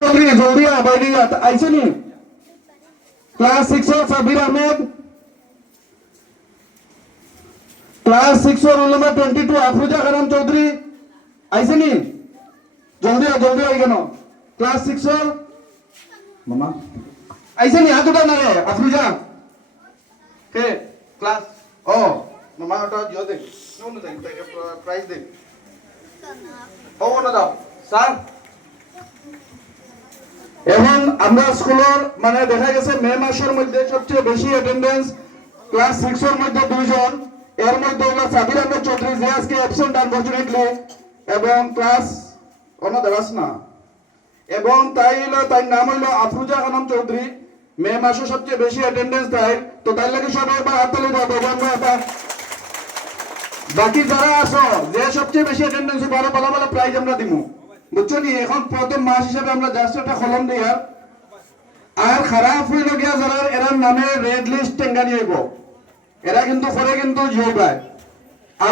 जल्दी आइसे नहीं क्लास 6 और सबीर अहमद क्लास 6 और रोल नंबर 22 अफरोजा खानम चौधरी ऐसे नहीं जल्दी आई गनो क्लास 6 और मामा ऐसे नहीं हाथ उठाना है अफरोजा के क्लास ओ मामा उठा जो दे नो दे प्राइस दे ओ ना दाও স্যার এবং আমরা স্কুলের মানে দেখা গেছে মে মাসের মধ্যে সবচেয়ে বেশি অ্যাটেন্ডেন্স ক্লাস 6 এর মধ্যে দুইজন এর মধ্যে হলো সাবির আহমেদ চৌধুরী যে আজকে অ্যাবসেন্ট আনফরচুনেটলি এবং ক্লাস অন্য দাস না এবং তাই নাম হলো আফরোজা খানম চৌধুরী মে মাসে সবচেয়ে বেশি অ্যাটেন্ডেন্স তাই তো তাই লাগে সবাই একবার হাত তালি দাও আমরা বাকি যারা আছো যে সবচেয়ে বেশি অ্যাটেন্ডেন্স হবে আরো ভালো ভালো প্রাইজ আমরা দিমু বুঝছো নি এখন প্রথম মাস হিসেবে আমরা জাস্ট একটা কলম দিই আর খারাপ হইল গিয়া যারা এরা নামে রেড লিস্ট টেঙ্গা নিয়ে এরা কিন্তু পরে কিন্তু জিও পায়